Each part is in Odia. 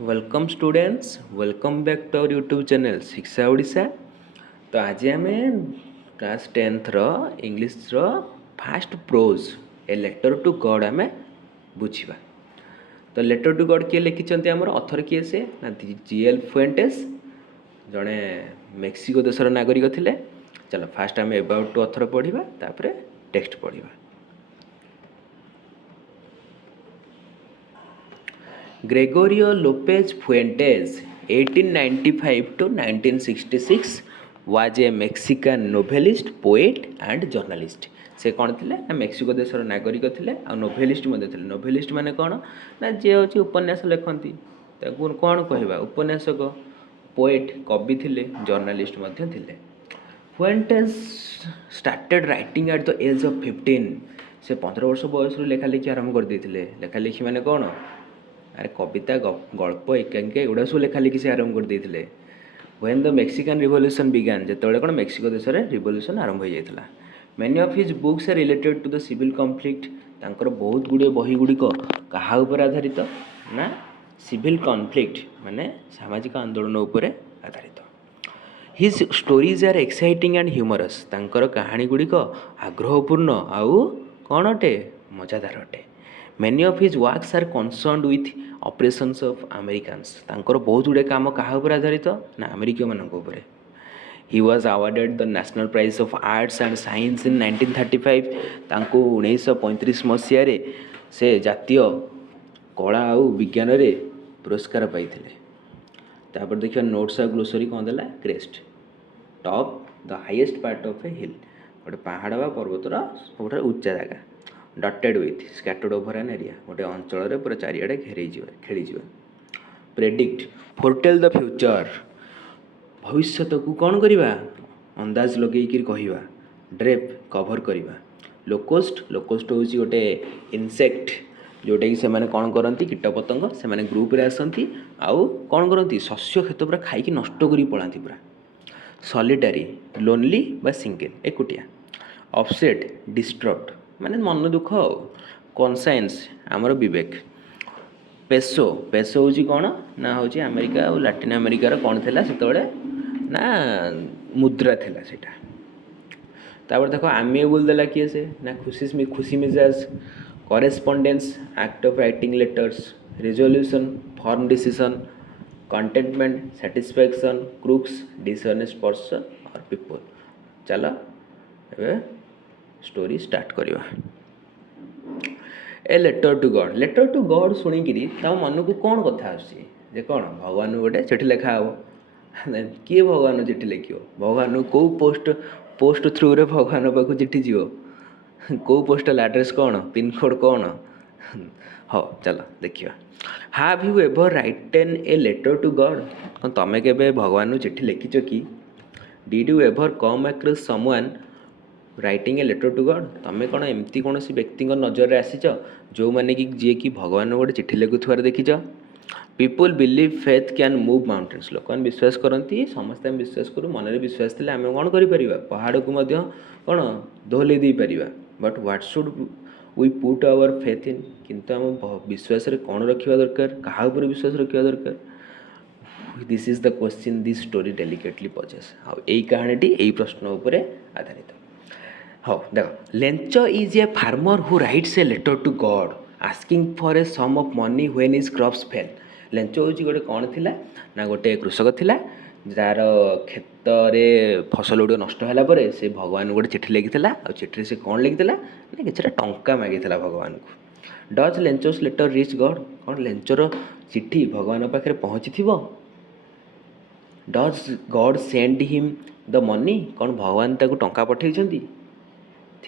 Welcome students, welcome back to our YouTube channel सिkhsaodisha। तो आज आम class 10th English first prose a letter to God आम बुझा। तो लेटर टू गॉड किए लिखिं आमर अथर किए से ना जीएल फुएंटेस जड़े मेक्सिको देशर नागरिक थे। चलो फास्ट आम एबाउट टू अथर पढ़ा तापर टेक्स्ट पढ़ा। Gregorio Lopez Fuentes, 1895 to 1966, was a Mexican novelist, poet and journalist. से कौन थे ना मेक्सिको देशर नागरिक थे आ नोभेलिस्ट थे। नोभेलिस्ट माने कौन ना जे हूँ उपन्यास लिखती कौन कहवा उपन्यासक, पोएट कवि थे, जर्नालीस्ट थे। Fuentes started writing at the age of 15। से 15 वर्ष बयस लेखालेखि आरंभ कर देते। लेखालेखि माने कौन अरे कविता गल्प एकांकिका एगुड़ा सब लेखालेखि से आरंभ कर देते। When the Mexican revolution began जो कौन मेक्सिको देश में रिवोल्यूशन आरंभ हो जाता। Many of his books are related to the civil conflict. तांकर बहुत गुड़े बही गुड़िक कहा उपर आधारित ना सिविल कॉन्फ्लिक्ट माने सामाजिक आंदोलन उपर आधारित। His stories are exciting and humorous. तांकर कहानी गुड़िक आग्रहपूर्ण आउ कौन अटे मजादार अटे। Many of his works are concerned with operations of Americans. तांकर बहुत गुड़े काम कहा उपर आधारित ना अमेरिकीय मानक उपरे। He was awarded the national prize of arts and science in 1935। तांको 1935 मसीह से जातीय कला और विज्ञान रे पुरस्कार पाइथिले। तापर देखिए नोट्स आ ग्लोसरी कौन देला crest top the highest part of a hill गोटे पहाड़ बा पर्वतर सब उच्चा जगह dotted with scattered over an area गोटे अंचल पूरा चारिआडे खेली प्रेडिक्ट फोरटेल द फ्यूचर भविष्य को कौन करवा अंदाज लगे कहवा ड्रेप कभर करवा लोकोस्ट लोकोस्ट हूँ गोटे इनसेक्ट जोटा कि से कौन करती कीटपतंग से ग्रुप रे आसती आउ कौन करती शस्य क्षेत्र पूरा खाई नष्ट कर पलाती पूरा। सॉलिटारी लोनली बा सिंगल एकुटिया। अपसेट डिस्ट्रक्ट माने मन दुख आ कनसाइंस आमर विवेक। पेसो पेसो हूँ कौन ना हूँ अमेरिका और लाटिन अमेरिकार कौन थी से ना मुद्रा थिला सेटा। तापर देखो आमिएबुल देला किए से ना खुशी खुशी मिजाज correspondence act of writing letters resolution form decision contentment satisfaction crooks dishonest person और पीपल। चलो ए स्टोरी स्टार्ट करवा। ए लेटर टू गॉड शुणिकी मन को कौन कथा आसे कौन भगवान गोटे चिठी लिखा हे किए भगवान चिठी लिख भगवान कौ पोस्ट थ्रू रे भगवान पाक चिठी जीव कौ पोस्टल एड्रेस कौन पिनकोड कौन। हाँ चलो देखिए। Have you ever written a letter to God कौन तुम के भगवान चिठी लिखिच कि। Did you ever come across someone writing a letter to God तुम कौन एमती कौन व्यक्ति नजर में आसीच जो मैंने कि जी कि भगवान गोटे चिठी लिखुवार देखीच। People believe faith can move mountains लोक विश्वास करती समस्ते विश्वास करूँ मन में विश्वास थे आम कौन कर पहाड़ को कौन दोहल दे पार। But what should we put our faith in किंतु आम विश्वास कौन रखा दरकार क्या विश्वास रखा दरकार। This is the question this story delicately poses आ कहानी यही प्रश्न उपर आधारित। हाँ देख Lencho is a farmer who writes a letter to God asking for a sum of money when his crops fail. Lencho हूँ गोटे कौन थिला ना गोटे कृषक थिला जार खेत रे फसल गुड़ नष्ट है से भगवान गोटे चिठी लिखिला और चिठी से कौन लिखिला ना कि टंका मागिला भगवान को। Does Lencho's letter reach God कौन लेंचोर चिठी भगवान पाखे पहुँची थी। Does God send him the money कौन भगवान ताको टंका पठेइछंती।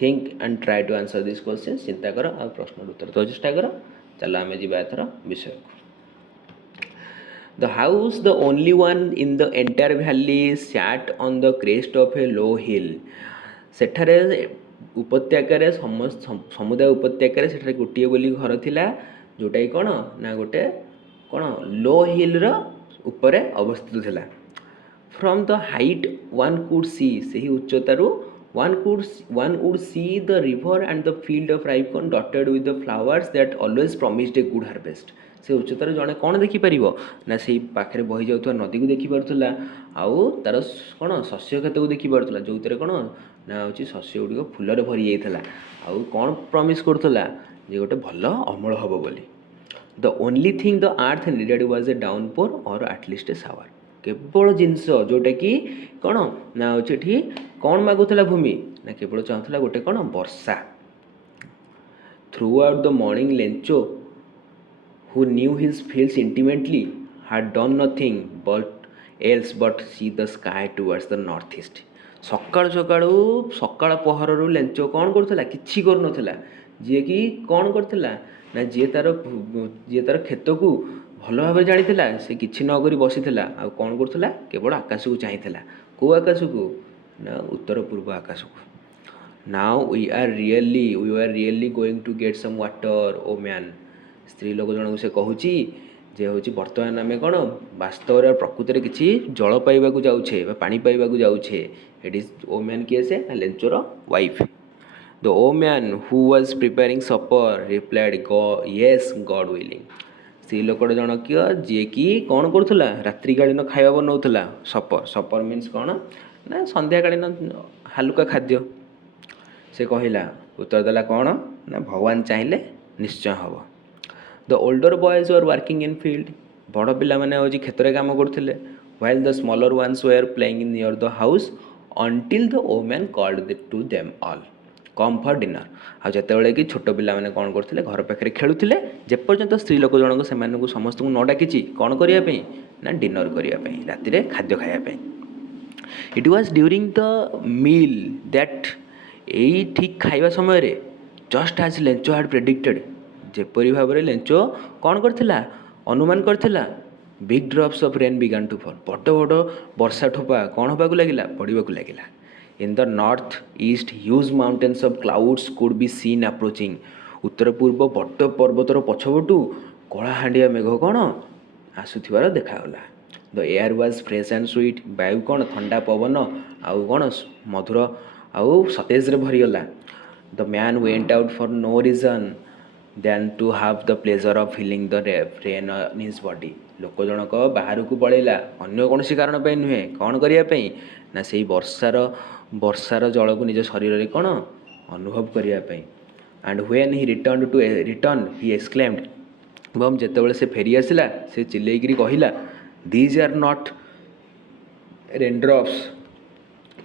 Think and try to answer this question चिंता कर आ प्रश्न उत्तर तो चेष्टा कर। चलो आम जी एथर विषय को। The house the only one in the entire valley sat on the crest of a low hill. सेठारे उपत्यकार समस्त समुदाय उपत्यकार सेठारे गोटे बोली घर थिला जोटा कि कौन ना गोटे कौन लो हिल रो उपरे अवस्थित थिला। From the height one could see से ही उच्चतारू one would see the river and the field of ripe corn dotted with the flowers that always promised a good harvest. ସେ ଉଚ୍ଚତାରେ ଜଣେ କ'ଣ ଦେଖିପାରିବ ନା ସେଇ ପାଖରେ ବହି ଯାଉଥିବା ନଦୀକୁ ଦେଖିପାରୁଥିଲା ଆଉ ତାର କ'ଣ ଶସ୍ୟ କ୍ଷେତକୁ ଦେଖିପାରୁଥିଲା ଯେଉଁଥିରେ କ'ଣ ନା ହେଉଛି ଶସ୍ୟ ଗୁଡ଼ିକ ଫୁଲରେ ଭରି ଯାଇଥିଲା ଆଉ କ'ଣ ପ୍ରମିସ୍ କରୁଥିଲା ଯେ ଗୋଟେ ଭଲ ଅମଳ ହେବ ବୋଲି। The only thing the earth needed was a downpour or at least a shower. କେବଳ ଜିନିଷ ଯେଉଁଟାକି କ'ଣ ନା ହେଉଛି ଏଠି କ'ଣ ମାଗୁଥିଲା ଭୂମି ନା କେବଳ ଚାହୁଁଥିଲା ଗୋଟେ କ'ଣ ବର୍ଷା। Throughout the morning Lencho who knew his fields intimately had done nothing else but see the sky towards the northeast। ସକାଳୁ ସକାଳୁ ସକାଳ ପହରରୁ ଲେଞ୍ଚ କ'ଣ କରୁଥିଲା କିଛି କରୁନଥିଲା ଯିଏକି କ'ଣ କରିଥିଲା ନା ଯିଏ ତାର କ୍ଷେତକୁ ଭଲ ଭାବରେ ଜାଣିଥିଲା ସେ କିଛି ନ କରି ବସିଥିଲା ଆଉ କ'ଣ କରୁଥିଲା କେବଳ ଆକାଶକୁ ଚାହିଁଥିଲା। କେଉଁ ଆକାଶକୁ ନା ଉତ୍ତର ପୂର୍ବ ଆକାଶକୁ। ନାଉ we are really going to get some water oh man। ସ୍ତ୍ରୀ ଲୋକ ଜଣଙ୍କୁ ସେ କହୁଛି ଯେ ହେଉଛି ବର୍ତ୍ତମାନ ଆମେ କ'ଣ ବାସ୍ତବରେ ପ୍ରକୃତରେ କିଛି ଜଳ ପାଇବାକୁ ଯାଉଛେ ବା ପାଣି ପାଇବାକୁ ଯାଉଛେ। ଇଟ୍ ଇଜ୍ ଓ ମ୍ୟାନ୍ କିଏ ସେ ଲେଞ୍ଚୋର wife. The woman who was preparing supper replied yes God willing. ସ୍ତ୍ରୀ ଲୋକଟା ଜଣକିଅ ଯିଏକି କ'ଣ କରୁଥିଲା ରାତ୍ରିକାଳୀନ ଖାଇବା ବନାଉଥିଲା ସପର୍ ମିନ୍ସ କ'ଣ ନା ସନ୍ଧ୍ୟାକାଳୀନ ହାଲୁକା ଖାଦ୍ୟ। ସେ କହିଲା ଉତ୍ତର ଦେଲା କ'ଣ ନା ଭଗବାନ ଚାହିଁଲେ ନିଶ୍ଚୟ ହେବ। The older boys were working in field. ବଡ଼ ପିଲାମାନେ ହେଉଛି କ୍ଷେତରେ କାମ କରୁଥିଲେ। While the smaller ones were playing near the house until the woman called to them all come for dinner. ଆଉ ଯେତେବେଳେ କି ଛୋଟ ପିଲାମାନେ କ'ଣ କରୁଥିଲେ ଘର ପାଖରେ ଖେଳୁଥିଲେ ଯେପର୍ଯ୍ୟନ୍ତ ସ୍ତ୍ରୀ ଲୋକ ଜଣକ ସେମାନଙ୍କୁ ସମସ୍ତଙ୍କୁ ନ ଡାକିଛି କ'ଣ କରିବା ପାଇଁ ନା ଡିନର୍ କରିବା ପାଇଁ ରାତିରେ ଖାଦ୍ୟ ଖାଇବା ପାଇଁ। It was during the meal that ଏଇ ଠିକ୍ ଖାଇବା ସମୟରେ ଜଷ୍ଟ ଆଜ୍ ଲେଞ୍ଚୋ ହ୍ୟାଡ୍ ପ୍ରେଡିକ୍ଟେଡ୍ ଯେପରି ଭାବରେ ଲେଞ୍ଚୋ କ'ଣ କରିଥିଲା ଅନୁମାନ କରିଥିଲା big drops of rain began to fall. ବଡ଼ ବଡ଼ ବର୍ଷା ଠୋପା କ'ଣ ହେବାକୁ ଲାଗିଲା ପଡ଼ିବାକୁ ଲାଗିଲା। In the north east huge mountains of clouds could be seen approaching. ଉତ୍ତର ପୂର୍ବ ବଡ଼ ପର୍ବତର ପଛପଟୁ କଳାହାଣ୍ଡିଆ ମେଘ କ'ଣ ଆସୁଥିବାର ଦେଖାଗଲା। The air was fresh and sweet. ବାୟୁ କ'ଣ ଥଣ୍ଡା ପବନ ଆଉ କ'ଣ ମଧୁର ଆଉ ସତେଜରେ ଭରିଗଲା। The man went out for no reason then to have the pleasure of feeling the rain on his body. ଲୋକ ଜଣକ ବାହାରକୁ ପଳେଇଲା ଅନ୍ୟ କୌଣସି କାରଣ ପାଇଁ ନୁହେଁ କ'ଣ କରିବା ପାଇଁ ନା ସେଇ ବର୍ଷାର ଜଳକୁ ନିଜ ଶରୀରରେ କ'ଣ ଅନୁଭବ କରିବା ପାଇଁ। And when he return he exclaimed. ଏବଂ ଯେତେବେଳେ ସେ ଫେରି ଆସିଲା ସେ ଚିଲେଇକିରି କହିଲା these are not rain drops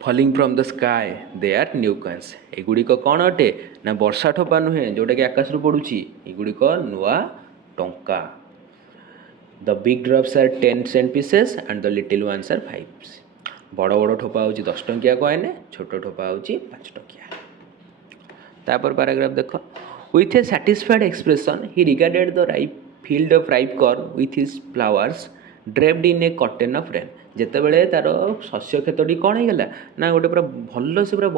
falling from the sky they are new coins. ଏଗୁଡ଼ିକ କ'ଣ ଅଟେ ନା ବର୍ଷା ଠୋପା ନୁହେଁ ଯେଉଁଟାକି ଆକାଶରୁ ପଡ଼ୁଛି ଏଗୁଡ଼ିକ ନୂଆ ଟଙ୍କା। The big drops are 10 cent pieces and the little ones are 5। ବଡ଼ ବଡ଼ ଠୋପା ହେଉଛି 10 ଟଙ୍କିଆ କଏନ୍ ଛୋଟ ଠୋପା ହେଉଛି 5 ଟଙ୍କିଆ। ତାପରେ ପାରାଗ୍ରାଫ ଦେଖ with a satisfied expression he regarded the field of ripe corn with his flowers draped in a curtain of rain. ଯେତେବେଳେ ତାର ଶସ୍ୟ କ୍ଷେତଟି କ'ଣ ହେଇଗଲା ନା ଗୋଟେ ପୁରା ଭଲସେ ପୁରା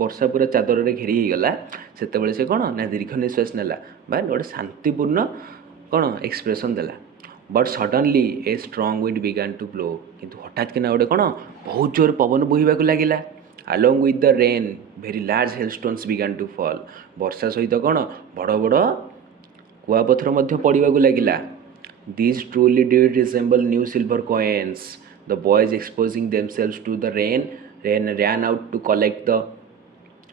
ବର୍ଷା ପୁରା ଚାଦରରେ ଘେରି ହେଇଗଲା ସେତେବେଳେ ସେ କ'ଣ ନା ଦୀର୍ଘ ନିଶ୍ୱାସ ନେଲା ବା ଗୋଟେ ଶାନ୍ତିପୂର୍ଣ୍ଣ କ'ଣ ଏକ୍ସପ୍ରେସନ୍ ଦେଲା। But suddenly a strong wind began to blow. କିନ୍ତୁ ହଠାତ୍ କିନା ଗୋଟେ କ'ଣ ବହୁତ ଜୋର ପବନ ବୋହିବାକୁ ଲାଗିଲା। Along with the rain very large hailstones began to fall. ବର୍ଷା ସହିତ କ'ଣ ବଡ଼ ବଡ଼ କୁଆପଥର ମଧ୍ୟ ପଡ଼ିବାକୁ ଲାଗିଲା। These truly did resemble new silver coins. The boys exposing themselves to the rain ran out to collect the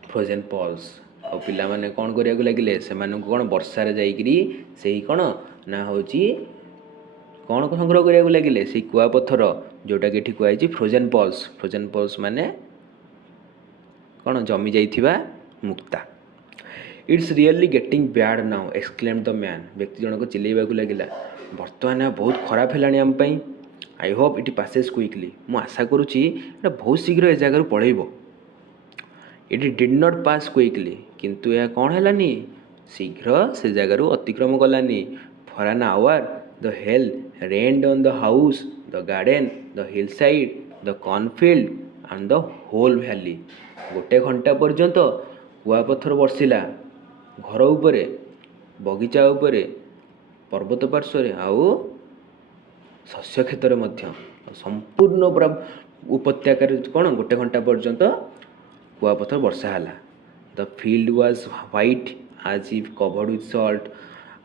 frozen pearls। ଆଉ ପିଲାମାନେ କ'ଣ କରିବାକୁ ଲାଗିଲେ ସେମାନଙ୍କୁ କ'ଣ ବର୍ଷାରେ ଯାଇକିରି ସେଇ କ'ଣ ନା ହେଉଛି କ'ଣ ସଂଗ୍ରହ କରିବାକୁ ଲାଗିଲେ ସେଇ କୁଆପଥର ଯେଉଁଟାକି ଏଠି କୁହାଯାଇଛି ଫ୍ରୋଜେନ୍ ପଲ୍ସ ମାନେ କ'ଣ ଜମି ଯାଇଥିବା ମୁକ୍ତା। It's really getting bad now exclaimed the man. ବ୍ୟକ୍ତି ଜଣକ ଚିଲେଇବାକୁ ଲାଗିଲା ବର୍ତ୍ତମାନ ବହୁତ ଖରାପ ହେଲାଣି ଆମ ପାଇଁ। I hope it passes quickly. ମୁଁ ଆଶା କରୁଛି ଏଇଟା ବହୁତ ଶୀଘ୍ର ଏ ଜାଗାରୁ ପଳେଇବ। It did not pass quickly. କିନ୍ତୁ ଏହା କ'ଣ ହେଲାନି ଶୀଘ୍ର ସେ ଜାଗାରୁ ଅତିକ୍ରମ କଲାନି। For an hour the hail rained on the house the garden the hill side the cornfield and the whole valley. ଗୋଟେ ଘଣ୍ଟା ପର୍ଯ୍ୟନ୍ତ କୁଆପଥର ବର୍ଷିଲା ଘର ଉପରେ ବଗିଚା ଉପରେ ପର୍ବତ ପାର୍ଶ୍ୱରେ ଆଉ ଶସ୍ୟ କ୍ଷେତରେ ମଧ୍ୟ ସମ୍ପୂର୍ଣ୍ଣ ପୁରା उपत्यकार कौन गोटे घंटा पर्यंत कुआपथर वर्षा है। द फिल्ड वाज व्हाइट आज इफ कवर्ड विथ सल्ट।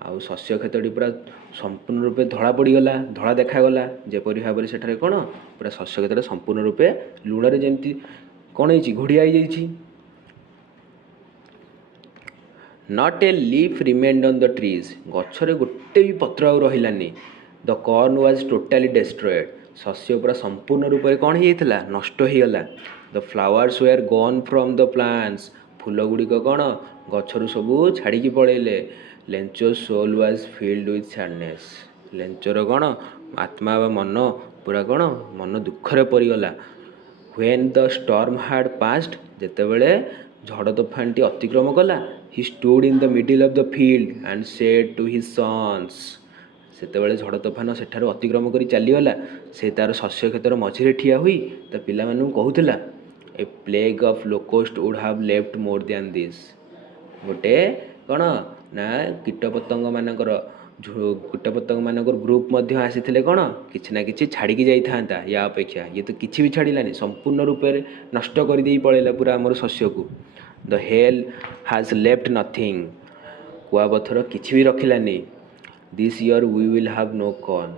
आउ शस्य क्षेत्रटी पूरा संपूर्ण रूपे धला पड़गला, धला देखागला, जेपरी भाव में सेठारे कौन पूरा शस्य क्षेत्र संपूर्ण रूपे लुणरे जमी कौन हो घोड़िया हो। Not a leaf remained on the trees, गछरे गोटे भी पत्र आउ रहिलानी। The corn was totally destroyed, शस्य पूरा संपूर्ण रूप से कौन होता नष्ट होगला। The flowers were gone from the plants, फूल गुड़िक कौन गचरू सबू छाड़ी पलैले। Lencho soul was filled with sadness, लेंचर कौन आत्मा व मन पूरा कौन मन दुखरे पड़गला। When the storm had passed, जेतेबेले झड़ तोफान टी अतिक्रम कला, he stood in the middle of the field and said to his sons, सेतेबेले झड़ तोफान सेठारु अतिक्रम करी चलीगला, से तार शस्य क्षेत्र मझिरे ठिया हुई ता पिलामानू कहूला a plague of locust would have left more than this. गोटे कौन ना कीटपतंग मानकर कीटपतंग मानकर ग्रुप मध्य आसीथिले कौन किछि ना किछि छाड़ी जाई थांता, या अपेक्षा ये तो किछि भी छाड़िलानी, संपूर्ण रूप से नष्ट कर दे पळेला पूरा हमर शस्य को। The hail has left nothing, कुआपथर किछि भी रखिलानी। This year we will have no corn,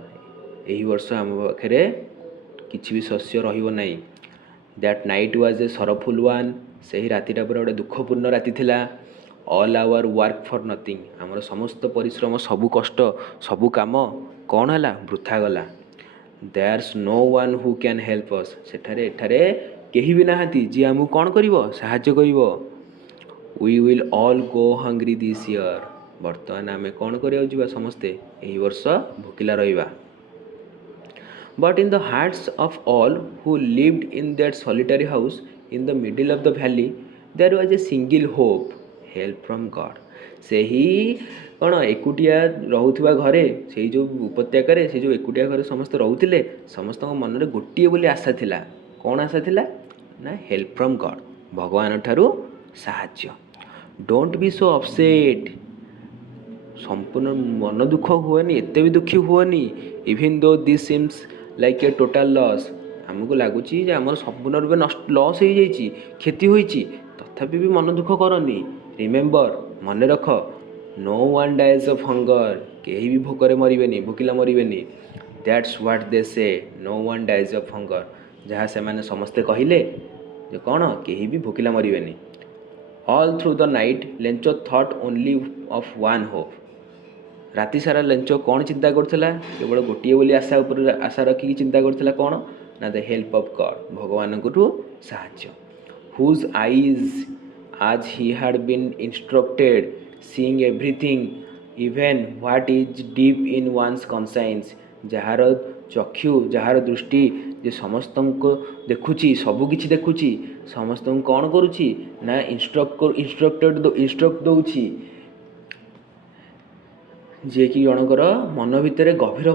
यही वर्ष आम पाखे किछि भी शस्य रहिबो नाही। That night was a sorrowful one, से ही रातिटा पूरा गोटे दुखपूर्ण राति थिला। All our work for nothing, आमर समस्त परिश्रम सबु कष्ट सबु काम कौन है वृथा गला। There's no one who can help us, सेठारे एठारे केही भी नाहांती जी आमु कौन करिवो साहाय्य करिवो। We will all go hungry this year, बर्तमान आमे कौन करिया जिबा समस्ते एही वर्ष भोकिला रहिबा। But in the hearts of all who lived in that solitary house in the middle of the valley there was a single hope, help from God. से ही कौन एकुटिया रोथुवा घरे से जो उपत्यकार से जो एकुटिया घरे समस्त रोथिले समस्त मन में गोटे बोली आशा थिला, कौन आशा थिला ना हेल्प फ्रॉम गॉड, भगवान ठारू साहाय्य। डोंट बी सो अपसेट, संपूर्ण मन दुख हुएनी, एते भी दुखी हुएनी। Even though this seems like a total loss, आमको लगुच आम संपूर्ण रूप नष्ट लॉस हो जाइए क्षति होइछि, तथापि भी मन दुख करनी। रिमेम्बर मन रख, no one dies of hunger, कहीं भी भोकरे मरबेनी भोकिला मरबेनी। That's what they say, no one dies of hunger, जहाँ से माने समस्ते कहिले जे कौन कहीं भी भोकिला मरबेनी। All through the night Lencho thought only of one hope, राति सारा लेंचो कौन चिंता करथिला केवल गोटे बोली आशा उपर आशा रखिकी चिंता करथिला कौन ना द हेल्प ऑफ गॉड, भगवान को साहाय्य। Whose eyes as he had been instructed seeing everything even what is deep in one's conscience, जार चक्षु जार दृष्टि जे समस्त को देखुची सबकिछि देखुची, समस्त कौन करुची ना इंस्ट्रक्ट दौची, जे कि जनकर मन भितर गभीर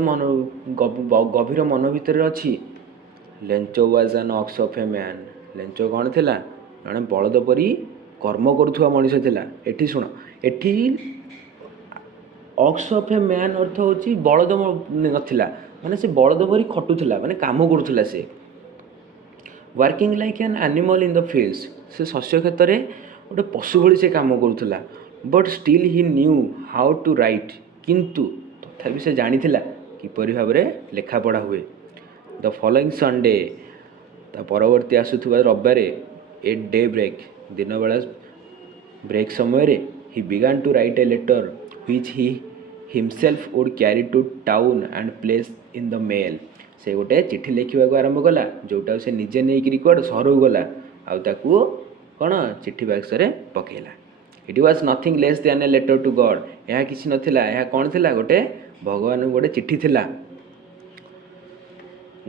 मन भितर अच्छी। Lencho was an ox of a man, Lencho कौन थिला जड़े बलद परी कर्म करुवा मनीष थिला। एठी शुण, एठी ऑक्स ऑफ ए मैन अर्थ होची बलद नथिला, माने से बलद परी खटुथिला माने काम करुथिला। से working like an animal in the fields, से शस्य क्षेत्र में गोटे पशु भली से काम करुथिला। But still he knew how to write, किंतु तथापि से जानी किपरि भाव में लेखा पढ़ा हुए। द फॉलोइंग संडे, ता परवर्ती आसुवा रविवार ए डे ब्रेक, दिन बेला ब्रेक समय he began to write a letter which he himself would carry to town and place in the mail, से गोटे चिठी लिखा आरंभ कला जोटा से निजे नहीं कड़ सहर गला आउ कौन चिठी बक्स पकेला। It was nothing less than a letter to God, यह किसी नथिला, यह कौन थिला गोटे भगवान गोटे चिठी थिला।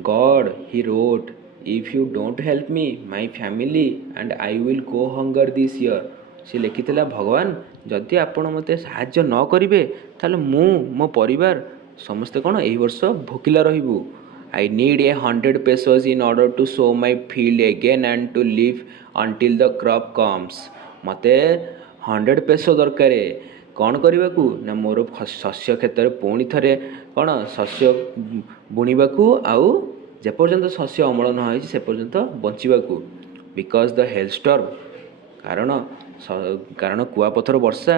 God he wrote, if you don't help me my family and I will go hunger this year, से लिखिथिला भगवान जदि आपण मते साहाय्य न करिवे ताले मो परिवार समस्ते कौन एही वर्ष भोकिला रहिबु। I need a 100 pesos in order to sow my field again and to live until the crop comes, मते 100 peso दरकार कौन करने को ना मोर शस्य क्षेत्र पुणी थे कौन शस्य बुणवाक आउ ଯେପର୍ଯ୍ୟନ୍ତ ଶସ୍ୟ ଅମଳ ନ ହୋଇଛି ସେ ପର୍ଯ୍ୟନ୍ତ ବଞ୍ଚିବାକୁ। ବିକଜ ଦ ହେଲଷ୍ଟର୍ମ, କାରଣ କୁଆପଥର ବର୍ଷା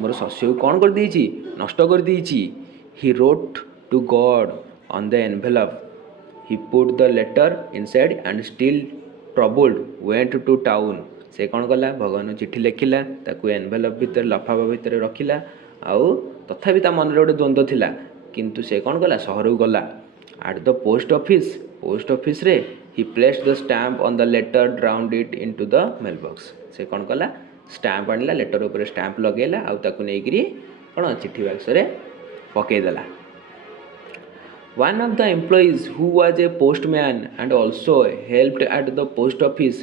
ମୋର ଶସ୍ୟକୁ କ'ଣ କରିଦେଇଛି, ନଷ୍ଟ କରିଦେଇଛି। He wrote to God on the envelope, he put the letter inside and still troubled went to town. ସେ କ'ଣ କଲା, ଭଗବାନଙ୍କୁ ଚିଠି ଲେଖିଲା, ତାକୁ ଏନଭେଲପ୍ ଭିତରେ ଲଫାଫା ଭିତରେ ରଖିଲା, ଆଉ ତଥାପି ତା ମନରେ ଗୋଟେ ଦ୍ୱନ୍ଦ୍ୱ ଥିଲା, କିନ୍ତୁ ସେ କ'ଣ କଲା, ସହରକୁ ଗଲା। ଆଟ୍ ଦ ପୋଷ୍ଟ ଅଫିସରେ he placed the stamp on the letter drowned it into the mail box. ସେ କ'ଣ କଲା, ଷ୍ଟାମ୍ପ ଆଣିଲା, ଲେଟର ଉପରେ ଷ୍ଟାମ୍ପ ଲଗାଇଲା, ଆଉ ତାକୁ ନେଇକରି କ'ଣ ଚିଠି ବାକ୍ସରେ ପକାଇଦେଲା। One of the employees who was a postman and also helped at the post office,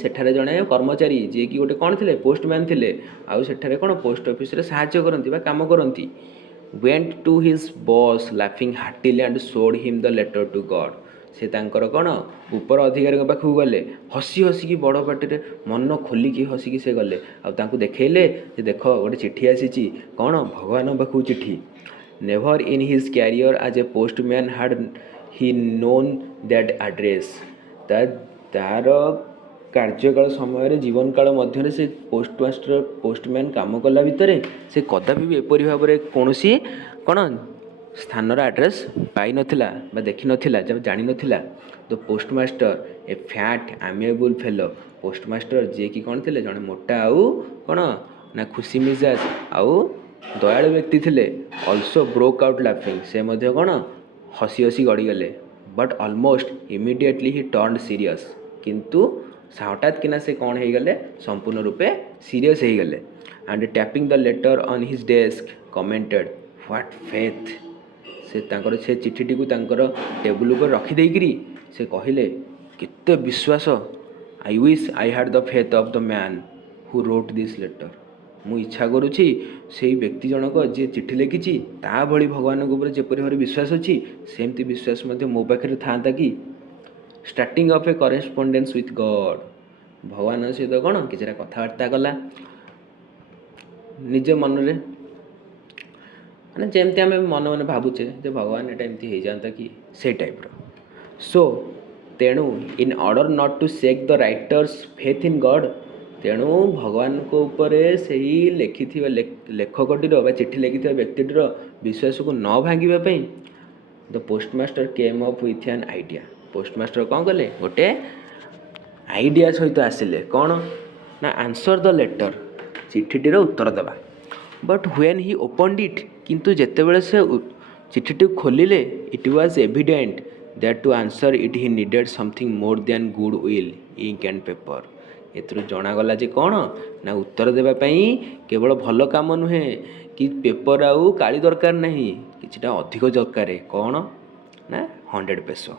ସେଠାରେ ଜଣେ କର୍ମଚାରୀ ଯିଏକି ଗୋଟେ କ'ଣ ଥିଲେ, ପୋଷ୍ଟମ୍ୟାନ୍ ଥିଲେ, ଆଉ ସେଠାରେ କ'ଣ ପୋଷ୍ଟ ଅଫିସରେ ସାହାଯ୍ୟ କରନ୍ତି ବା କାମ କରନ୍ତି। went to his boss laughing heartily and showed him the letter to God। ସେ ତାଙ୍କର କ'ଣ ଉପର ଅଧିକାରୀଙ୍କ ପାଖକୁ ଗଲେ, ହସି ହସିକି ବଡ଼ ପାଟିରେ ମନ ଖୋଲିକି ହସିକି ସେ ଗଲେ, ଆଉ ତାଙ୍କୁ ଦେଖେଇଲେ ଯେ ଦେଖ ଗୋଟେ ଚିଠି ଆସିଛି, କ'ଣ ଭଗବାନଙ୍କ ପାଖକୁ ଚିଠି। Never in his career as A postman had Hi known that address. ତାର କାର୍ଯ୍ୟକାଳ ସମୟରେ, ଜୀବନକାଳ ମଧ୍ୟରେ ସେ ପୋଷ୍ଟମ୍ୟାନ୍ କାମ କଲା ଭିତରେ ସେ କଦାପି ବି ଏପରି ଭାବରେ କୌଣସି କ'ଣ ସ୍ଥାନର ଆଡ୍ରେସ୍ ପାଇନଥିଲା ବା ଦେଖିନଥିଲା, ଜାଣିନଥିଲା। ଦ ପୋଷ୍ଟମାଷ୍ଟର ଏ ଫ୍ୟାଟ୍ ଆମିଏବୁଲ୍ ଫେଲୋ, ପୋଷ୍ଟମାଷ୍ଟର ଯିଏକି କ'ଣ ଥିଲେ, ଜଣେ ମୋଟା ଆଉ କ'ଣ ନା ଖୁସି ମିଜାଜ ଆଉ ଦୟାଳୁ ବ୍ୟକ୍ତି ଥିଲେ। ଅଲସୋ ବ୍ରୋକ୍ ଆଉଟ୍ ଲାଫିଂ, ସେ ମଧ୍ୟ କ'ଣ ହସି ହସି ଗଡ଼ିଗଲେ। But almost immediately he turn serious, କିନ୍ତୁ ହଠାତ୍ କିନା ସେ କ'ଣ ହେଇଗଲେ, ସମ୍ପୂର୍ଣ୍ଣ ରୂପେ ସିରିୟସ୍ ହେଇଗଲେ। And tapping the letter on his desk commented what faith. ସେ ତାଙ୍କର ସେ ଚିଠିଟିକୁ ତାଙ୍କର ଟେବୁଲ ଉପରେ ରଖିଦେଇକରି ସେ କହିଲେ, କେତେ ବିଶ୍ୱାସ। I wish I had the faith of the man who wrote this letter. ମୁଁ ଇଚ୍ଛା କରୁଛି ସେଇ ବ୍ୟକ୍ତି ଜଣକ ଯିଏ ଚିଠି ଲେଖିଛି ତା ଭଳି ଭଗବାନଙ୍କ ଉପରେ ଯେପରି ଭାବରେ ବିଶ୍ୱାସ ଅଛି, ସେମିତି ବିଶ୍ୱାସ ମଧ୍ୟ ମୋ ପାଖରେ ଥାଆନ୍ତା କି। Starting off a correspondence with God, ଭଗବାନଙ୍କ ସହିତ କ'ଣ କିଛିଟା କଥାବାର୍ତ୍ତା କଲା ନିଜ ମନରେ, ମାନେ ଯେମିତି ଆମେ ମନେ ମନେ ଭାବୁଛେ ଯେ ଭଗବାନ ଏଇଟା ଏମିତି ହେଇଯାଆନ୍ତା କି, ସେଇ ଟାଇପ୍ର। ସୋ ତେଣୁ in order not to shake the writer's faith in God, ତେଣୁ ଭଗବାନଙ୍କ ଉପରେ ସେହି ଲେଖିଥିବା ଲେଖକଟିର ବା ଚିଠି ଲେଖିଥିବା ବ୍ୟକ୍ତିଟିର ବିଶ୍ୱାସକୁ ନ ଭାଙ୍ଗିବା ପାଇଁ ଦ ପୋଷ୍ଟମାଷ୍ଟର କେମ୍ ଅପ୍ ୱିଥ୍ ଆନ୍ ଆଇଡ଼ିଆ। ପୋଷ୍ଟମାଷ୍ଟର କ'ଣ କଲେ, ଗୋଟେ ଆଇଡ଼ିଆ ସହିତ ଆସିଲେ, କ'ଣ ନା ଆନ୍ସର୍ ଦ ଲେଟର, ଚିଠିଟିର ଉତ୍ତର ଦେବା। ବଟ୍ ହ୍ୱେନ୍ ହି ଓପନ୍ଡ ଇଟ୍, କିନ୍ତୁ ଯେତେବେଳେ ସେ ଚିଠିଟିକୁ ଖୋଲିଲେ, it was evident that to answer it he needed something more than good will, ink and paper. ଏଥିରୁ ଜଣାଗଲା ଯେ କ'ଣ ନା ଉତ୍ତର ଦେବା ପାଇଁ କେବଳ ଭଲ କାମ ନୁହେଁ କି ପେପର ଆଉ କାଳି ଦରକାର ନାହିଁ, କିଛିଟା ଅଧିକ ଦରକାର। କ'ଣ ନା 100 peso.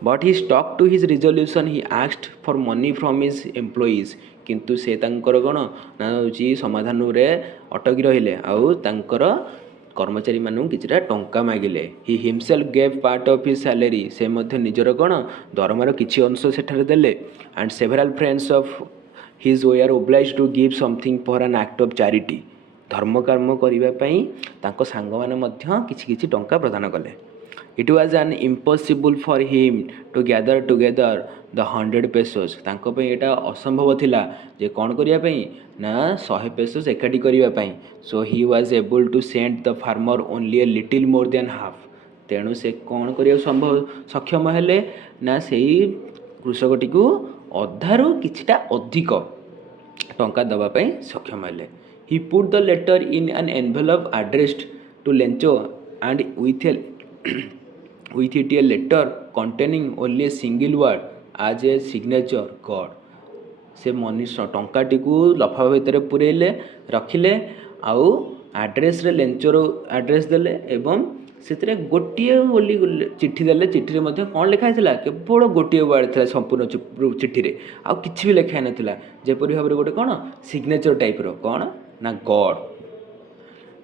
But Hi stock to his resolution, Hi asked for money from his employees, କିନ୍ତୁ ସେ ତାଙ୍କର କ'ଣ ନା ହେଉଛି ସମାଧାନରେ ଅଟକି ରହିଲେ, ଆଉ ତାଙ୍କର କର୍ମଚାରୀମାନଙ୍କୁ କିଛିଟା ଟଙ୍କା ମାଗିଲେ। He himself gave part of his salary, ସେ ମଧ୍ୟ ନିଜର କ'ଣ ଦରମାର କିଛି ଅଂଶ ସେଠାରେ ଦେଲେ। And several friends of his were obliged to give something for an act of charity, ଧର୍ମକର୍ମ କରିବା ପାଇଁ ତାଙ୍କ ସାଙ୍ଗମାନେ ମଧ୍ୟ କିଛି କିଛି ଟଙ୍କା ପ୍ରଦାନ କଲେ। ଇଟ୍ ୱାଜ୍ ଆନ୍ ଇମ୍ପସିବୁଲ୍ ଫର୍ ହିମ୍ ଟୁ ଗ୍ୟାଦର ଟୁଗେଦର ଦ 100 ପେସୋସ୍, ତାଙ୍କ ପାଇଁ ଏଇଟା ଅସମ୍ଭବ ଥିଲା ଯେ କ'ଣ କରିବା ପାଇଁ ନା 100 ପେସୋସ୍ ଏକାଠି କରିବା ପାଇଁ। So he was able to send the farmer only a little more than half, ତେଣୁ ସେ କ'ଣ କରିବାକୁ ସକ୍ଷମ ହେଲେ ନା ସେଇ କୃଷକଟିକୁ ଅଧାରୁ କିଛିଟା ଅଧିକ ଟଙ୍କା ଦେବା ପାଇଁ ସକ୍ଷମ ହେଲେ। He put the letter in an envelope addressed to Lencho and with it a letter containing only a single word as a signature God। ସେ ମନିଷ ଟଙ୍କାଟିକୁ ଲଫାଫା ଭିତରେ ପୁରେଇଲେ, ରଖିଲେ, ଆଉ ଆଡ୍ରେସ୍ରେ ଲେଞ୍ଚର ଆଡ୍ରେସ୍ ଦେଲେ, ଏବଂ ସେଥିରେ ଗୋଟିଏ ବୋଲି ଚିଠି ଦେଲେ। ଚିଠିରେ ମଧ୍ୟ କ'ଣ ଲେଖା ହେଇଥିଲା, କେବଳ ଗୋଟିଏ ୱାର୍ଡ଼ ଥିଲା ସମ୍ପୂର୍ଣ୍ଣ ଚିଠିରେ, ଆଉ କିଛି ବି ଲେଖା ହେଇନଥିଲା, ଯେପରି ଭାବରେ ଗୋଟେ କ'ଣ ସିଗ୍ନେଚର ଟାଇପ୍ର, କ'ଣ ନା ଗଡ୍।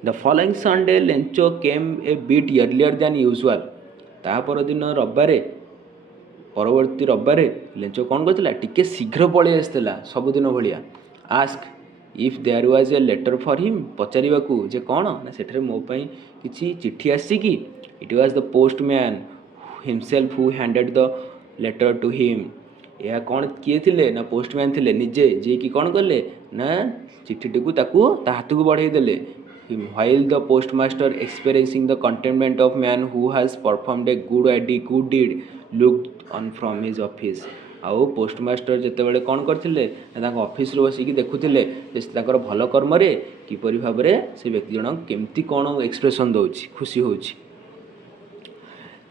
ଦ ଫଲୋଇଂ ସଣ୍ଡେ ଲେଞ୍ଚୋ କେମ୍ ଏ ବିଟ୍ ଏର୍ଲିୟର ଦ୍ୟାନ୍ ୟୁଜୁଆଲ୍, ତା ପରଦିନ ପରବର୍ତ୍ତୀ ରବିବାରେ ଲେଞ୍ଚୋ କ'ଣ କରିଥିଲା, ଟିକେ ଶୀଘ୍ର ପଳେଇ ଆସିଥିଲା ସବୁଦିନ ଭଳିଆ। Ask if there was a letter for him, ପଚାରିବାକୁ ଯେ କ'ଣ ନା ସେଠାରେ ମୋ ପାଇଁ କିଛି ଚିଠି ଆସିଛି କି। It was the postman himself who handed the letter to him. ଏହା କ'ଣ କିଏ ଥିଲେ ନା ପୋଷ୍ଟମ୍ୟାନ୍ ଥିଲେ ନିଜେ, ଯିଏକି କ'ଣ କଲେ ନା ଚିଠିଟିକୁ ତାକୁ ତା ହାତକୁ ବଢ଼େଇ ଦେଲେ। while the postmaster experiencing the contentment of man who has performed a good deed looked on from his office। ଆଉ ପୋଷ୍ଟମାଷ୍ଟର ଯେତେବେଳେ କ'ଣ କରିଥିଲେ ନା ତାଙ୍କ ଅଫିସରୁ ବସିକି ଦେଖୁଥିଲେ ଯେ ତାଙ୍କର ଭଲ କର୍ମରେ କିପରି ଭାବରେ ସେ ବ୍ୟକ୍ତି ଜଣ କେମିତି କ'ଣ ଏକ୍ସପ୍ରେସନ୍ ଦେଉଛି, ଖୁସି ହେଉଛି।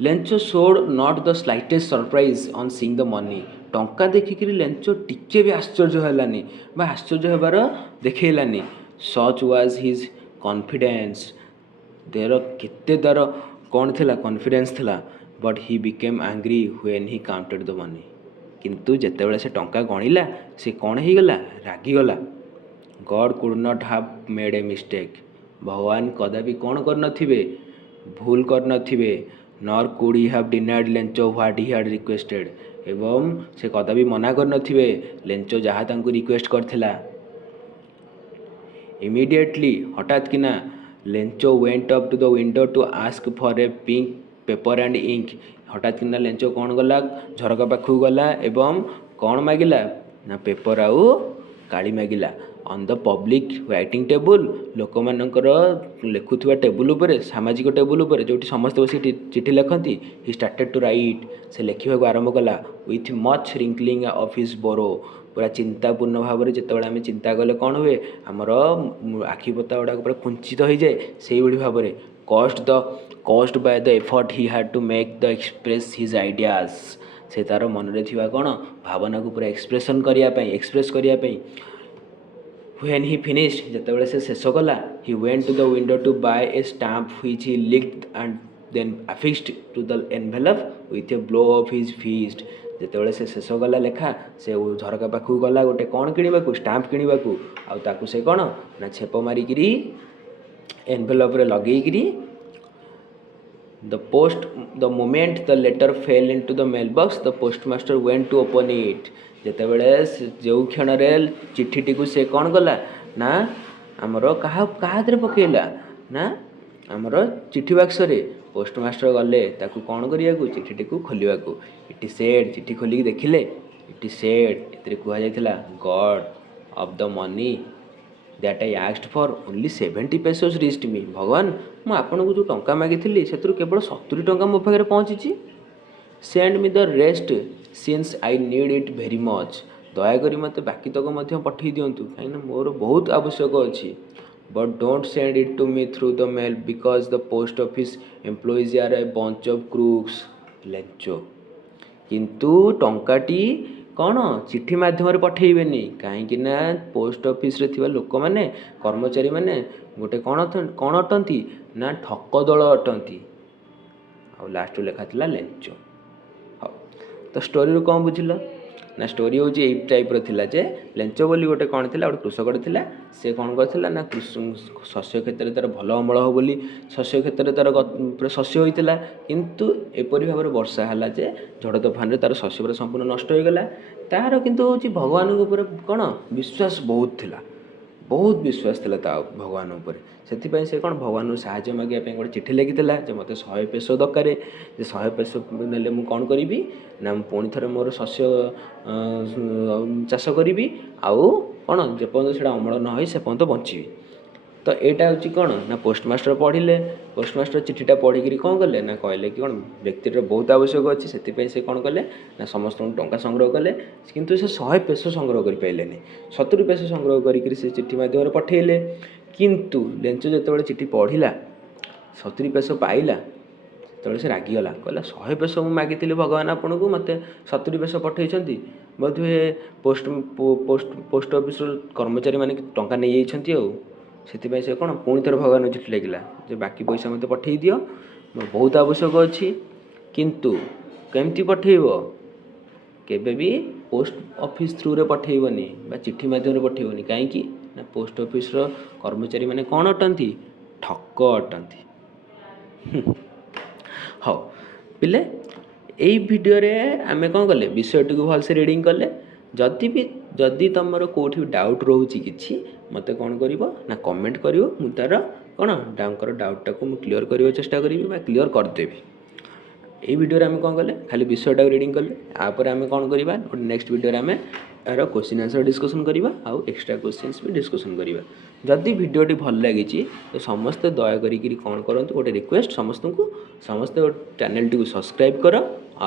ଲେଞ୍ଚ showed not the slightest surprise on seeing the money। ଟଙ୍କା ଦେଖିକିରି ଲେଞ୍ଚ ଟିକେ ବି ଆଶ୍ଚର୍ଯ୍ୟ ହେଲାନି ବା ଆଶ୍ଚର୍ଯ୍ୟ ହେବାର ଦେଖେଇଲାନି। such was his confidence। ଦେର କେତେ ତାର କ'ଣ ଥିଲା କନଫିଡେନ୍ସ ଥିଲା। but he became angry when he counted the money। କିନ୍ତୁ ଯେତେବେଳେ ସେ ଟଙ୍କା ଗଣିଲା ସେ କ'ଣ ହେଇଗଲା ରାଗିଗଲା। God could not have made a mistake। ଭଗବାନ କଦାପି କ'ଣ କରିନଥିବେ ଭୁଲ କରିନଥିବେ। nor could he have denied ଲେଞ୍ଚ what he had requested। ଏବଂ ସେ କଦାପି ମନା କରିନଥିବେ ଲେଞ୍ଚ ଯାହା ତାଙ୍କୁ ରିକ୍ୱେଷ୍ଟ କରିଥିଲା। immediately ହଠାତ୍ କିନା ଲେଞ୍ଚ went up to the window to ask for a pink paper and ink। ହଠାତ୍ କିନା ଲେଞ୍ଚ କ'ଣ ଗଲା ଝରକା ପାଖକୁ ଗଲା ଏବଂ କ'ଣ ମାଗିଲା ନା ପେପର ଆଉ କାଳି ମାଗିଲା। On the public writing table ଲୋକମାନଙ୍କର ଲେଖୁଥିବା ଟେବୁଲ୍ ଉପରେ ସାମାଜିକ ଟେବୁଲ୍ ଉପରେ ଯେଉଁଠି ସମସ୍ତେ ବସିକି ଚିଠି ଲେଖନ୍ତି ହି ଷ୍ଟାର୍ଟେଡ୍ ଟୁ ରାଇଟ୍। ସେ ଲେଖିବାକୁ ଆରମ୍ଭ କଲା with much wrinkling of his brow. ପୁରା ଚିନ୍ତାପୂର୍ଣ୍ଣ ଭାବରେ ଯେତେବେଳେ ଆମେ ଚିନ୍ତା କଲେ କ'ଣ ହୁଏ ଆମର ଆଖିପତା ଗୁଡ଼ାକ ପୁରା କୁଞ୍ଚିତ ହୋଇଯାଏ ସେଇଭଳି ଭାବରେ caused by the effort he had to make the express his ideas। ସେ ତାର ମନରେ ଥିବା କ'ଣ ଭାବନାକୁ ପୁରା ଏକ୍ସପ୍ରେସ୍ କରିବା ପାଇଁ। when he finished ଯେତେବେଳେ ସେ ଶେଷ କଲା he went to the window to buy a stamp which he licked and then affixed to the envelope with a blow of his fist। ଯେତେବେଳେ ସେ ଶେଷ କଲା ଲେଖା ସେ ଝରକା ପାଖକୁ ଗଲା ଗୋଟେ କ'ଣ କିଣିବାକୁ ଷ୍ଟାମ୍ପ କିଣିବାକୁ ଆଉ ତାକୁ ସେ କ'ଣ ନା ଛେପ ମାରିକିରି ଏନଭେଲପ୍ରେ ଲଗେଇକିରି the moment the letter fell into the mailbox the postmaster went to open it। ଯେତେବେଳେ ଯେଉଁ କ୍ଷଣରେ ଚିଠିଟିକୁ ସେ କ'ଣ କଲା ନା ଆମର କାହାଥିରେ ପକାଇଲା ନା ଆମର ଚିଠି ବାକ୍ସରେ ପୋଷ୍ଟମାଷ୍ଟର ଗଲେ ତାକୁ କ'ଣ କରିବାକୁ ଚିଠିଟିକୁ ଖୋଲିବାକୁ। ଇଟ୍ ସେଡ୍ ଚିଠି ଖୋଲିକି ଦେଖିଲେ ଇଟ୍ ସେଡ୍ ଏଥିରେ କୁହାଯାଇଥିଲା God of the money that I asked for only 70 pesos reached me। ଭଗବାନ ମୁଁ ଆପଣଙ୍କୁ ଯେଉଁ ଟଙ୍କା ମାଗିଥିଲି ସେଥିରୁ କେବଳ 70 ଟଙ୍କା ମୋ ପାଖରେ ପହଞ୍ଚିଛି। Send me the rest since I need it very much. ଦୟାକରି ମୋତେ ବାକିତକ ମଧ୍ୟ ପଠାଇ ଦିଅନ୍ତୁ କାହିଁକିନା ମୋର ବହୁତ ଆବଶ୍ୟକ ଅଛି। But don't send it to me through the mail because the post office employees are a bunch of crooks. Lencho କିନ୍ତୁ ଟଙ୍କାଟି କ'ଣ ଚିଠି ମାଧ୍ୟମରେ ପଠାଇବେନି କାହିଁକି ନା ପୋଷ୍ଟ ଅଫିସରେ ଥିବା ଲୋକମାନେ କର୍ମଚାରୀମାନେ ଗୋଟେ କ'ଣ ଅଟନ୍ତି ନା ଠକ ଦଳ ଅଟନ୍ତି। ଆଉ ଲାଷ୍ଟରୁ ଲେଖା ଥିଲା ଲେଞ୍ଚ। ହଉ ତ ଷ୍ଟୋରିରୁ କ'ଣ ବୁଝିଲ ନା ଷ୍ଟୋରି ହେଉଛି ଏଇ ଟାଇପ୍ର ଥିଲା ଯେ ଲେଞ୍ଚ ବୋଲି ଗୋଟେ କ'ଣ ଥିଲା ଗୋଟେ କୃଷକଟେ ଥିଲା। ସେ କ'ଣ କରିଥିଲା ନା ଶସ୍ୟ କ୍ଷେତ୍ରରେ ତା'ର ଭଲ ଅମଳ ହେବ ବୋଲି ଶସ୍ୟ କ୍ଷେତ୍ରରେ ତା'ର ପୁରା ଶସ୍ୟ ହୋଇଥିଲା କିନ୍ତୁ ଏପରି ଭାବରେ ବର୍ଷା ହେଲା ଯେ ଝଡ଼ ତୋଫାନରେ ତା'ର ଶସ୍ୟ ପୁରା ସମ୍ପୂର୍ଣ୍ଣ ନଷ୍ଟ ହୋଇଗଲା। ତାହାର କିନ୍ତୁ ହେଉଛି ଭଗବାନଙ୍କ ଉପରେ କ'ଣ ବିଶ୍ୱାସ ବହୁତ ବିଶ୍ୱାସ ଥିଲା ତା ଭଗବାନ ଉପରେ। ସେଥିପାଇଁ ସେ କ'ଣ ଭଗବାନଙ୍କୁ ସାହାଯ୍ୟ ମାଗିବା ପାଇଁ ଗୋଟେ ଚିଠି ଲେଖିଥିଲା ଯେ ମୋତେ 100 peso ଦରକାର। ଯେ 100 peso ନେଲେ ମୁଁ କ'ଣ କରିବି ନା ମୁଁ ପୁଣି ଥରେ ମୋର ଶସ୍ୟ ଚାଷ କରିବି ଆଉ କ'ଣ ଯେପର୍ଯ୍ୟନ୍ତ ସେଇଟା ଅମଳ ନ ହୋଇ ସେ ପର୍ଯ୍ୟନ୍ତ ବଞ୍ଚିବି। ତ ଏଇଟା ହେଉଛି କ'ଣ ନା ପୋଷ୍ଟମାଷ୍ଟର ପଢ଼ିଲେ। ପୋଷ୍ଟମାଷ୍ଟର ଚିଠିଟା ପଢ଼ିକିରି କ'ଣ କଲେ ନା କହିଲେ କି କ'ଣ ବ୍ୟକ୍ତିର ବହୁତ ଆବଶ୍ୟକ ଅଛି ସେଥିପାଇଁ ସେ କ'ଣ କଲେ ନା ସମସ୍ତଙ୍କୁ ଟଙ୍କା ସଂଗ୍ରହ କଲେ କିନ୍ତୁ ସେ 100 peso ସଂଗ୍ରହ କରିପାରିଲେନି। 70 peso ସଂଗ୍ରହ କରିକିରି ସେ ଚିଠି ମାଧ୍ୟମରେ ପଠାଇଲେ। କିନ୍ତୁ ଲେଞ୍ଚ ଯେତେବେଳେ ଚିଠି ପଢ଼ିଲା 70 peso ପାଇଲା ସେତେବେଳେ ସେ ରାଗିଗଲା କହିଲା 100 peso ମୁଁ ମାଗିଥିଲି ଭଗବାନ ଆପଣଙ୍କୁ ମୋତେ 70 peso ପଠାଇଛନ୍ତି ବୋଧହୁଏ ପୋଷ୍ଟ ଅଫିସର କର୍ମଚାରୀମାନେ ଟଙ୍କା ନେଇଯାଇଛନ୍ତି ଆଉ ସେଥିପାଇଁ ସେ କ'ଣ ପୁଣି ଥରେ ଭଗବାନଙ୍କୁ ଚିଠି ଲେଖିଲା ଯେ ବାକି ପଇସା ମୋତେ ପଠାଇ ଦିଅ ମୋର ବହୁତ ଆବଶ୍ୟକ ଅଛି। କିନ୍ତୁ କେମିତି ପଠାଇବ କେବେ ବି ପୋଷ୍ଟ ଅଫିସ୍ ଥ୍ରୁରେ ପଠାଇବନି ବା ଚିଠି ମାଧ୍ୟମରେ ପଠାଇବନି କାହିଁକି ନା ପୋଷ୍ଟ ଅଫିସର କର୍ମଚାରୀମାନେ କ'ଣ ଅଟନ୍ତି ଠକ ଅଟନ୍ତି। ହଉ ପିଲେ ଏଇ ଭିଡ଼ିଓରେ ଆମେ କ'ଣ କଲେ ବିଷୟଟିକୁ ଭଲସେ ରିଡ଼ିଂ କଲେ। ଯଦି ତୁମର କେଉଁଠି ଡାଉଟ୍ ରହୁଛି କିଛି ମୋତେ କ'ଣ କରିବ ନା କମେଣ୍ଟ କରିବ ମୁଁ ତା'ର କ'ଣ ତାଙ୍କର ଡାଉଟ୍ଟାକୁ ମୁଁ କ୍ଲିଅର୍ କରିବାକୁ ଚେଷ୍ଟା କରିବି ବା କ୍ଲିଅର୍ କରିଦେବି। এই ভিডিওରେ ଆମେ କ'ଣ କଲେ ଖାଲି ବିଷୟଟାକୁ ରିଡ଼ିଂ କଲେ ତାପରେ ଆମେ କ'ଣ କରିବା ଗୋଟେ ନେକ୍ସଟ ଭିଡ଼ିଓରେ ଆମେ ଏହାର କ୍ୱେଶ୍ଚିନ୍ ଆନ୍ସର ଡିସ୍କସନ୍ କରିବା ଆଉ ଏକ୍ସଟ୍ରା କ୍ୱେଶ୍ଚିନ୍ସ ବି ଡିସ୍କସନ୍ କରିବା। ଯଦି ଭିଡ଼ିଓଟି ଭଲ ଲାଗିଛି ତ ସମସ୍ତେ ଦୟାକରିକି କ'ଣ କରନ୍ତୁ ଗୋଟେ ରିକ୍ୱେଷ୍ଟ ସମସ୍ତଙ୍କୁ ସମସ୍ତେ ଚ୍ୟାନେଲଟିକୁ ସବସ୍କ୍ରାଇବ୍ କର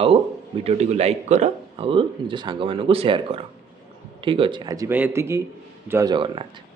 ଆଉ ଭିଡ଼ିଓଟିକୁ ଲାଇକ୍ କର ଆଉ ନିଜ ସାଙ୍ଗମାନଙ୍କୁ ସେୟାର କର। ଠିକ୍ ଅଛି ଆଜି ପାଇଁ ଏତିକି। ଜୟ ଜଗନ୍ନାଥ।